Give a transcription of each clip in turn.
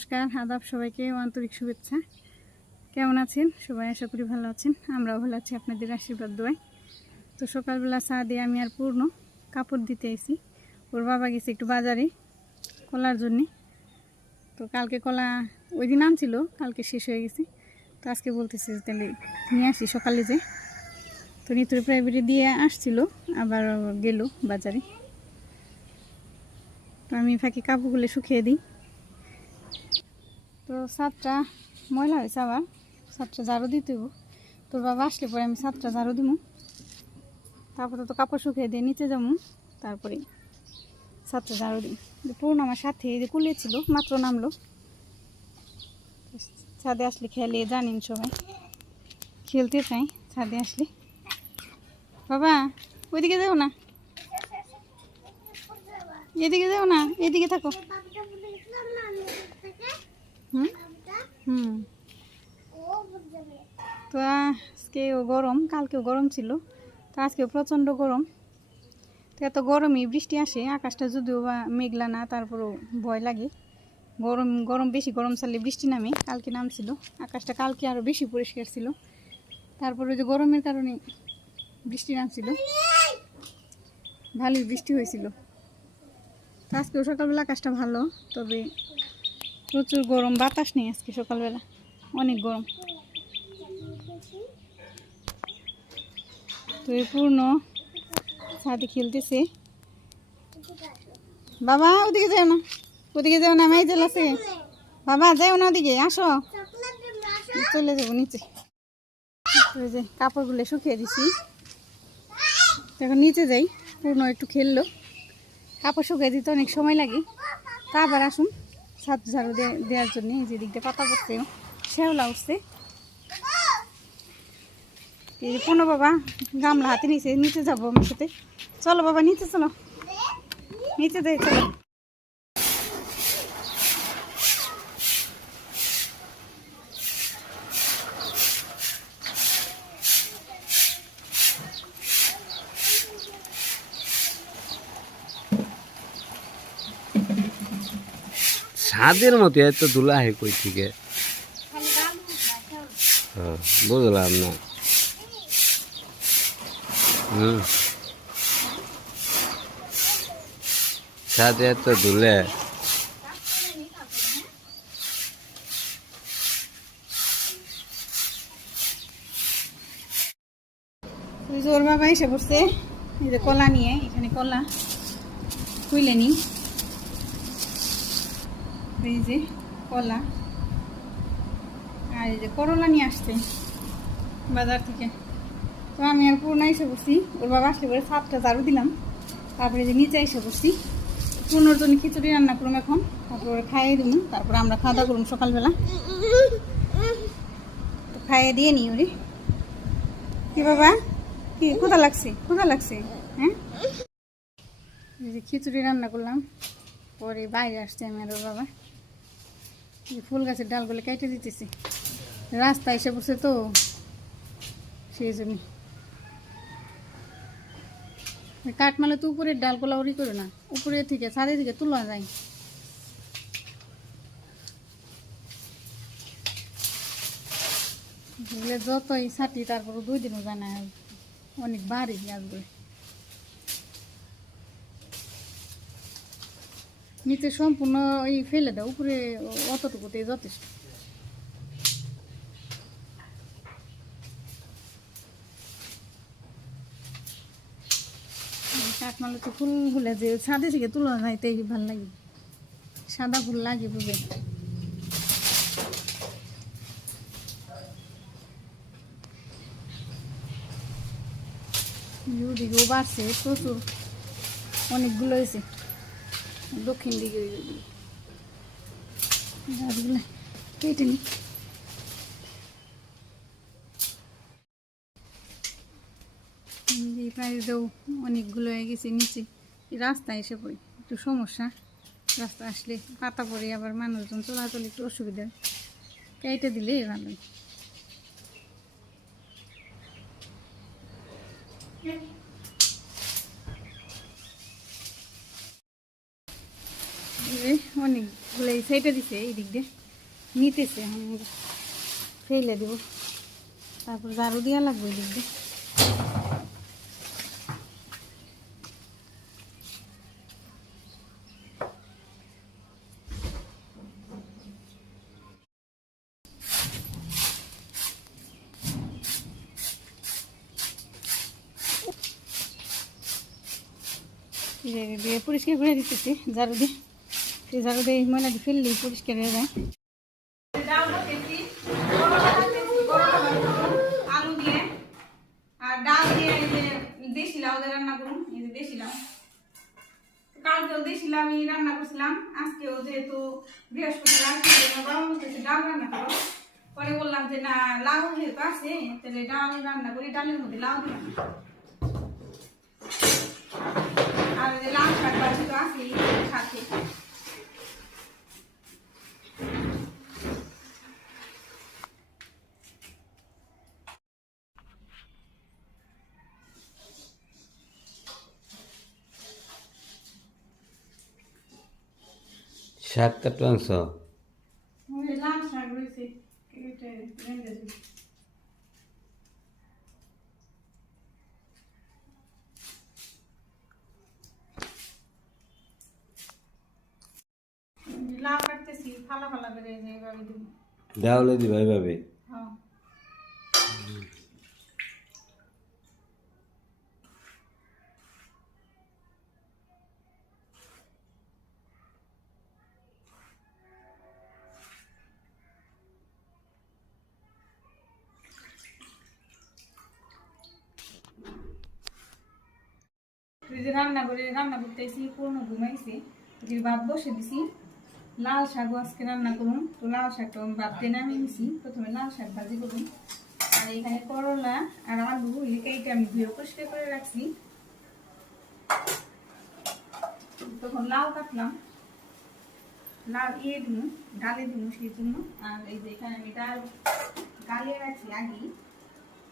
নমস্কার, আদাব সবাইকে, আন্তরিক শুভেচ্ছা। কেমন আছেন? সবাই আশা করি ভালো আছেন। আমরাও ভালো আছি আপনাদের আশীর্বাদ দোয়াই তো সকালবেলা চা দিয়ে আমি আর পূর্ণ কাপড় দিতে এসি ওর বাবা গেছে একটু বাজারে কলার জন্যে। তো কালকে কলা ওই দিন আনছিল, কালকে শেষ হয়ে গেছে। তো আজকে বলতেছে তাহলে নিয়ে আসি সকালে যে। তো নিতুর প্রাইভেটে দিয়ে আসছিল, আবার গেল বাজারে। তো আমি ফাঁকি কাপড়গুলো শুকিয়ে দিই। তো সাতটা ময়লা হয়েছে আবার সাতটা ঝাড়ু দিতে তোর বাবা আসলে পরে আমি সাতটা ঝাড়ু দিব তারপরে তো কাপড় শুকিয়ে দিয়ে নিচে যাব তারপরে সাতটা ঝাড়ু দিই পূর্ণ আমার সাথে যে কুলিয়েছিল মাত্র নামলো। ছাদে আসলে খেলে, জানেন সবাই। খেলতে চাই, ছাদে আসলে। বাবা, ওইদিকে যাও না। এদিকে যাও না, এদিকে থাকো। হুম? তো আজকেও গরম, কালকেও গরম ছিল। তো আজকেও প্রচণ্ড গরম। তো এত গরমই বৃষ্টি আসে, আকাশটা যদিও বা মেঘলা না, তারপরেও ভয় লাগে। গরম গরম, বেশি গরম ছাড়লে বৃষ্টি নামে, কালকে নামছিল। আকাশটা কালকে আরও বেশি পরিষ্কার ছিল। তারপরে যে গরমের কারণে বৃষ্টি নামছিল। ভালোই বৃষ্টি হয়েছিল। আজকেও সকালবেলা আকাশটা ভালো, তবে প্রচুর গরম, বাতাস নেই আজকে সকালবেলা। অনেক গরম। তো এই পূর্ণ ছাদে খেলতেছে। বাবা, ওদিকে যাও না। ওদিকে যাও না মেয়েজেল আছে। বাবা, যাও না ওদিকে, আসো। চলে যাব নিচে। যে কাপড়গুলো শুকিয়ে দিছি। এখন নিচে যাই। পূর্ণ একটু খেললো। কাপড় শুকিয়ে দিতে অনেক সময় লাগে। তা আবার আসুন। ছাদ ঝাড়ু দেওয়ার জন্য এই যে দিকটা পাতা পড়ছে, শ্যাওলা উঠছে। এই বাবা গামলা হাতে নিচে নিচে যাব আমার সাথে চলো বাবা, নিচে চলো। নিচে যাই চলো। ছাদের মতো এত দুলা হে কই থেকে হ্যাঁ, বুঝলাম না। হুম। ছাদে এত দুলে। ওর বাবা এসে পড়ছে এই যে কলা নিয়ে এখানে কলা খুইলে নি। এই যে কলা। আর এই যে করলা নিয়ে আসছে বাজার থেকে। তো আমি আর পুরোনো এসে বসছি ওর বাবা আসলে পরে সাতটা ঝাড়ু দিলাম। তারপরে যে নিচে এসে বসছি পুনর জন্য খিচুড়ি রান্না করুম এখন, তারপরে খাইয়ে দিব তারপরে আমরা খাওয়া দাওয়া করুম সকালবেলা। তো খাইয়ে দিয়ে নিই ওরে। কি বাবা? কি কোথা লাগছে? কোথা লাগছে? হ্যাঁ? খিচুড়ি রান্না করলাম, পরে বাইরে আসছে আমি ওর বাবা। ফুল গাছের ডালগুলো কেটে দিতেছি। রাস্তা এসে পড়ছে তো, সেই জন্য। কাঠমালে তো উপরের ডালগুলো ওরি করে না, উপরে থেকে ছাদে থেকে তোলা যায়। যতই ছাটি তারপর দুই দিনও যায় না, অনেক বাড়ি গাছগুলো নিচে সম্পূর্ণ এই ফেলে দাও, উপরে অতটুকুতেই যথেষ্ট। কাঠমালে তো ফুলগুলো যে ছাদে থেকে তুলা যায় তাই ভালো লাগে। সাদা ফুল লাগে বুঝে। ওদিকেও বাড়ছে প্রচুর। অনেকগুলো হয়েছে। দক্ষিণ দিকে। গাছগুলো কেটে নি অনেকগুলো হয়ে গেছে নিচে এই রাস্তায় এসে পড়ি একটু সমস্যা রাস্তা আসলে পাতা পড়ে আবার মানুষজন চলাচল একটু অসুবিধা। কেটে দিলে ভালো এই অনেক মাছগুলো এই সাইডে দিছে এই দিক দিয়ে। নিতেছে ফেলে দেবো। তারপর ঝাড়ু দেওয়া লাগবে এই দিক দিয়ে পরিষ্কার করে দিতেছি ঝাড়ু দিয়ে। এই দিয়ে ময়লা দিয়ে ফেললেই পরিষ্কার হয়ে যায়। আলু দিয়ে, আর ডাল দিয়ে এই যে লাউ রান্না করুন, এই যে দেশি লাউ। লাউ রান্না করছিলাম, আজকেও যেহেতু বৃহস্পতিবার বাবা বলতেছে ডাল রান্না করো। পরে বললাম যে, না, লাউ যেহেতু আছে, তাহলে ডাল রান্না করি, ডালের মধ্যে লাউ দিলাম। আর লাল শাক ভাজি তো আছেই সাথে। শাক কাটো আনছ লাউ কাটতেছি ফালা ফালা করে এই এইভাবে দিবা যে রান্না করে, রান্না করতেছি পূর্ণ ঘুমাইছে ভাত বসে দিছি, লাল শাক আজকে রান্না করুন তো লাল শাকটা আমি ভাবতে নামিয়ে নিছি, প্রথমে লাল শাক ভাজি করুন আর এখানে করলা আর আলু এইটা আমি ধুয়ে পরিষ্কার করে রাখছি। তখন লাউ কাটলাম। লাউ ইয়ে দিন ডালে দিন সেই জন্য। আর এই যে এখানে আমি ডাল গালিয়ে রাখছি আগেই।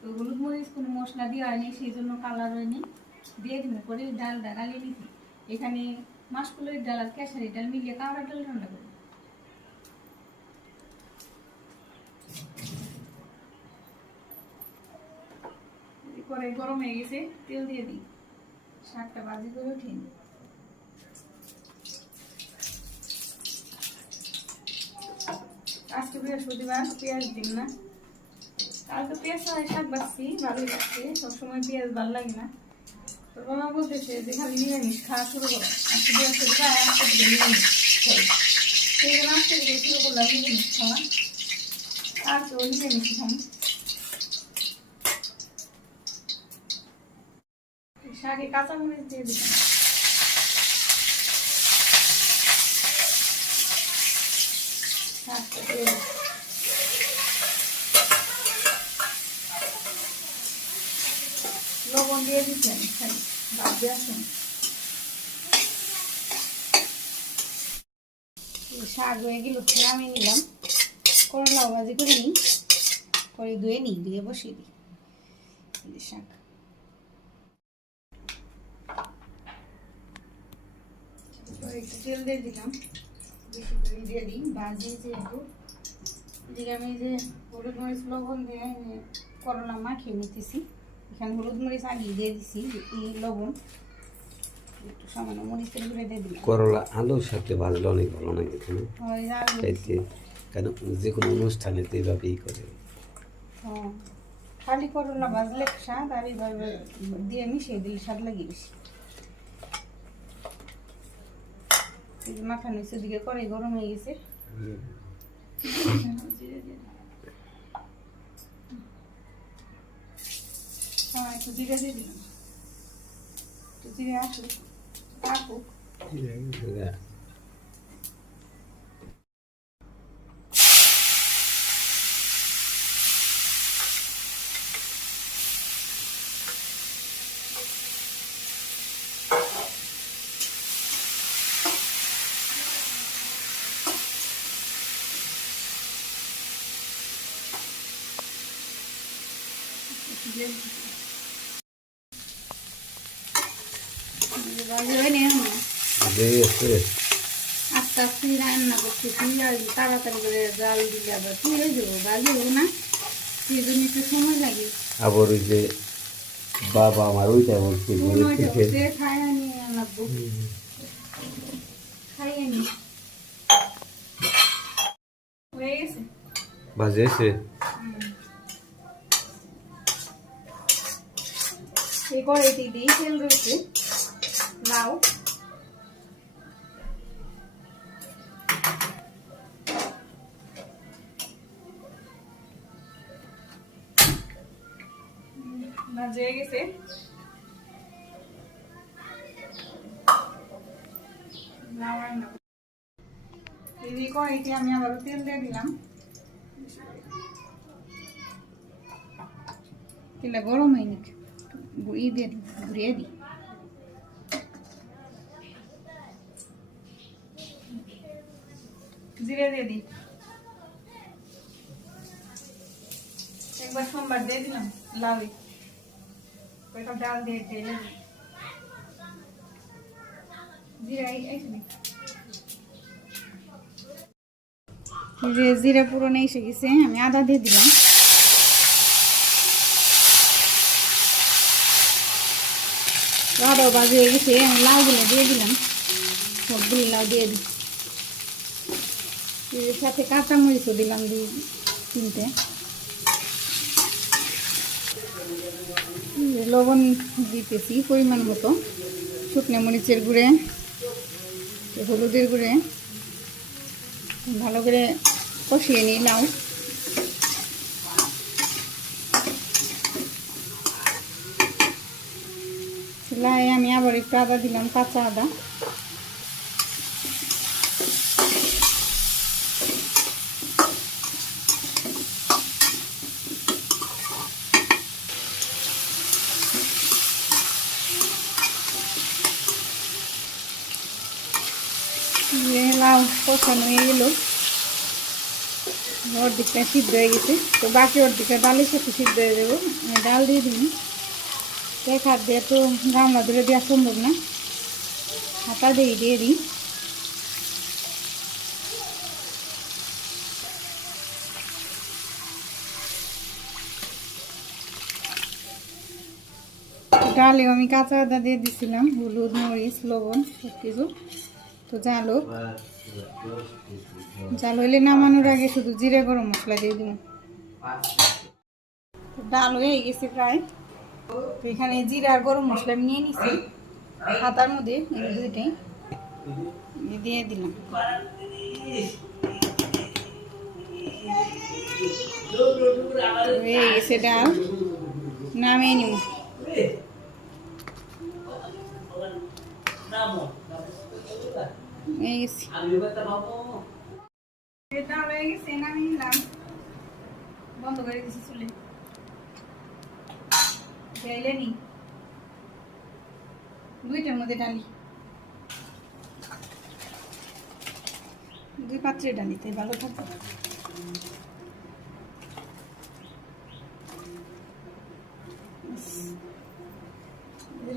তো হলুদ মরিচ কোনো মশলা দেওয়া হয়নি, সেই জন্য কালার হয়নি। দিয়ে দিন করে ডালটা গালিয়ে নিছি। এখানে মাসকলের ডাল আর কেশারি ডাল মিলিয়ে কাওড়া ডাল রান্না করি করে গরম হয়ে গেছে, তেল দিয়ে দিই। শাকটা বাজি করে উঠিয়ে নিই। আজকে বৃহস্পতিবার, পেঁয়াজ দিন না। কালকে পেঁয়াজ ছাড়াই শাক বাচ্ছি, ভালোই লাগছে। সবসময় পেঁয়াজ ভালো লাগে না। বাবা বলতেছে যে খালি নিরামিষ খাওয়া শুরু করো। আজকে থেকে নিরামিষ খাই সেই জন্য শুরু করলাম খাওয়া। আর তো নিরামিষ খাম শাকে কাঁচামরিচ দিয়ে দিলাম। দিয়ে দিলাম। লবণ দিয়ে দিচ্ছেন বাদ আসুন। শাক হয়ে গেল আমি নিলাম। করলা ভাজি করে নিই করে ধুয়ে নিই, ধুয়ে বসিয়ে দিই। শাক। একটু তেল দিয়ে দিলাম। বেশি করে দিয়ে দিই। ভাজি যেহেতু, এদিকে আমি যে হলুদ মরিচ, লবণ দিয়ে করলা মাখিয়ে নিতেছি। এখানে হলুদ মরিচ আগে দিয়ে দিছি এই লবণ একটু সামান্য মরিচ তেল দিয়ে দিলাম। করলা আলুর সাথে ভাজলে অনেক ভালো লাগে এখানে। খাইতে কেন যে কোনো অনুষ্ঠানে তো এইভাবেই করে। খালি করলা ভাজলে স্বাদ আর এইভাবে দিয়ে মিশিয়ে দিলে স্বাদ লাগে বেশি। মাখানো হয়েছে দিকে করে গরম হয়ে গেছে জিরে দিয়ে দাও। হ্যাঁ একটু জিরে দিয়ে দিলাম। একটু জিরে আসুক থাকুক ভাজি হয়নি যে আছে। আস্তে ভাবতেছি রান্না করতেছি আর তাড়াতাড়ি করে জাল দিলে আবার হয়ে যাব? গালি হব না? সেই জন্য একটু সময় লাগে। আবার ওই যে বাবা আমার ওইটা বলছে হয়ে গেছে? ভাজে এই কড়াইতে তেল রয়েছে। লাউ। হয়ে গেছে। এই কড়াইতে আমি আবারও তেল দিয়ে দিলাম। গরম হয়নি ই দিয়ে দিই ঘুরিয়ে দিই। জিরে দিয়ে দিই। একবার সোমবার দিয়ে দিলাম লাউই কয়েকটা ডাল দিয়ে। এই যে জিরা পুরনো এসে গেছে আমি আদা দিয়ে দিলাম আরও বাজে হয়ে গেছে আমি লাউগুলো দিয়ে দিলাম সবগুলো লাউ দিয়ে দিই সাথে কাঁচামরিচও দিলাম দুই তিনটে এই যে লবণ দিতেছি, পরিমাণ মতো। শুকনো মরিচের গুঁড়ে, হলুদের গুঁড়ে। ভালো করে কষিয়ে নিই লাউ লাই আমি আবার একটু আদা দিলাম, কাঁচা আদা দিয়ে লাউ কষানো হয়ে গেল অর্ধেকটা সিদ্ধ হয়ে গেছে। তো বাকি অর্ধেকটা ডালের সাথে সিদ্ধ হয়ে যাব। আমি ডাল দিয়ে দিই এক হাত দিয়ে তো গামলা ধরে দেওয়া সম্ভব না। হাতা দিয়ে দিয়ে দিই। ডালেও আমি কাঁচা আদা দিয়ে দিছিলাম, হলুদ, মরিচ, লবণ সব কিছু তো জাল হোক। জাল হইলে নামানোর আগে শুধু জিরে গরম মশলা দিয়ে দিব। ডাল হয়ে গেছে প্রায়। তো এখানে জিরা আর গরম মশলা আমি নিয়ে নিছি। হাতার মধ্যে দুইটাই। দিয়ে দিলাম। হয়ে গেছে ডাল। নামিয়ে নিব। হয়ে গেছে বন্ধ করে দিছি চুলে। নি। দুইটার মধ্যে ডালি দুই পাত্রে ডালি তাই ভালো থাকবে।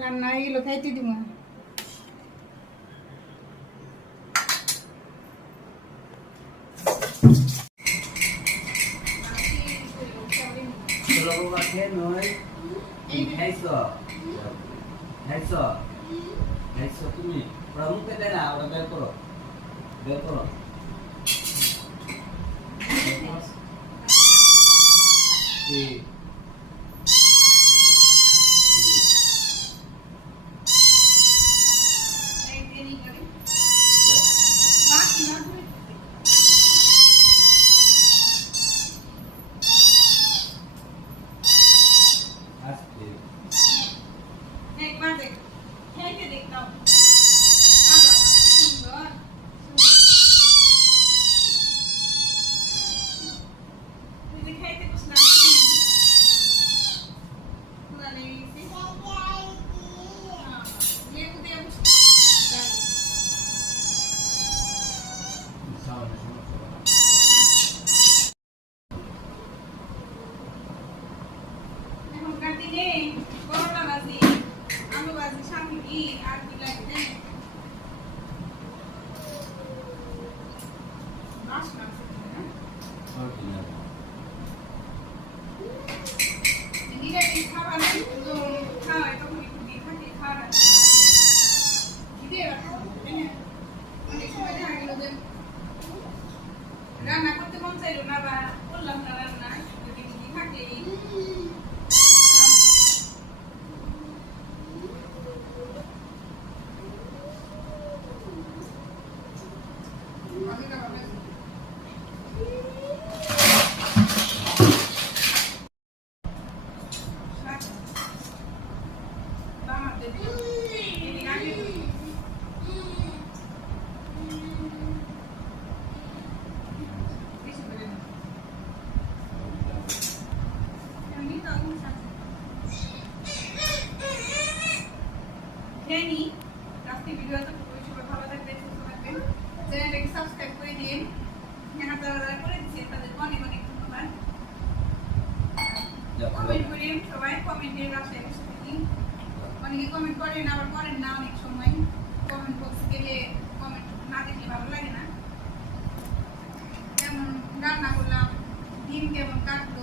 রান্না হয়ে খাইতে দিব। তুমি ওরা মুখে দেয় না ওরা বের করো বের করো কি? খাইতে দেখতাম Thank you. দিয়ে রাখেন অনেকে কমেন্ট করেন, আবার করেন না অনেক সময়। কমেন্ট বক্স গেলে কমেন্ট না দেখলে ভালো লাগে না। যেমন রান্না করলাম দিন কেমন কাটলো।